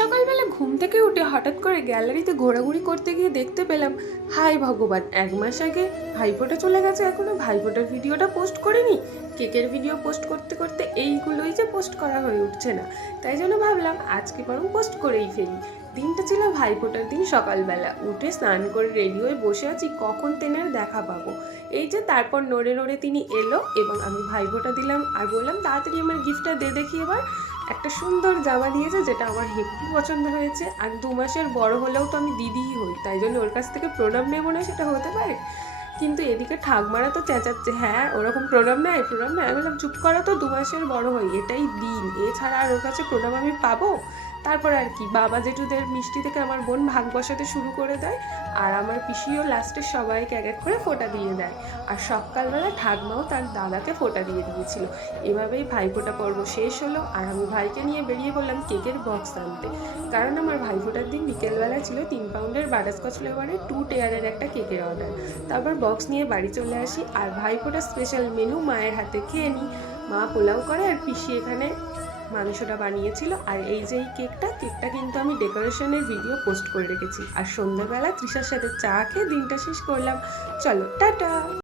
সকালবেলা ঘুম থেকে উঠে হঠাৎ করে গ্যালারিতে ঘোরাঘুরি করতে গিয়ে দেখতে পেলাম, হাই ভগবান, 1 মাস আগে ভাইফোঁটা চলে গেছে, এখনো ভাইফোঁটার ভিডিওটা পোস্ট করিনি। কেকের ভিডিও পোস্ট করতে করতে এইগুলোই যে পোস্ট করা হয়ে উঠছে না, তাই জন্য ভাবলাম আজকে বরং পোস্ট করেই ফেলি। দিনটা ছিল ভাইফোঁটার দিন। সকালবেলা উঠে স্নান করে রেডি হয়ে বসে আছি, কখন তেনার দেখা পাবো। এই যে তারপর নড়ে নড়ে তিনি এলো এবং আমি ভাইফোঁটা দিলাম আর বললাম, তাড়াতাড়ি আমার গিফটটা দে দেখি এবার। একটা সুন্দর জামা দিয়েছে, যেটা আমার হেব্বি পছন্দ হয়েছে। আর 2 মাসের বড় হলেও তো আমি দিদিই হই, তাই জন্য ওর কাছ থেকে প্রণাম নেবো না সেটা হতে পারে? কিন্তু এদিকে ঠাকমারা তো চেঁচাচ্ছে, হ্যাঁ ওরকম প্রণাম নেয় প্রণাম নেয়। আমি বললাম, চুপ করা, তো 2 মাসের বড় হই, এটাই দিন, এছাড়া আর ওর কাছে প্রণাম আমি পাবো? তারপর আর কি, বাবা জেঠুদের মিষ্টি থেকে আমার বোন ভাগ বসাতে শুরু করে দেয়, আর আমার পিসিও লাস্টে সবাইকে এক এক করে ফোঁটা দিয়ে দেয়। আর সকালবেলা ঠাকমাও তার দাদাকে ফোঁটা দিয়ে দিয়েছিল। এভাবেই ভাইফোঁটা পর্ব শেষ হলো, আর আমি ভাইকে নিয়ে বেরিয়ে পড়লাম কেকের বক্স আনতে। কারণ আমার ভাইফোঁটার দিন বিকেলবেলা ছিল 3 পাউন্ডের বাটারস্কচ ফ্লেভারের 2 টিয়ারের একটা কেকের অর্ডার। তারপর বক্স নিয়ে বাড়ি চলে আসি, আর ভাইফোঁটার স্পেশাল মেনু মায়ের হাতে খেয়ে নিই। মা পোলাও করে আর পিসি এখানে মাংসটা বানিয়েছিল। আর এই যে এই কেকটা কিন্তু আমি ডেকোরেশনের ভিডিও পোস্ট করে রেখেছি। আর সন্ধ্যাবেলা তৃষার সাথে চা খেয়ে দিনটা শেষ করলাম। চলো টাটা।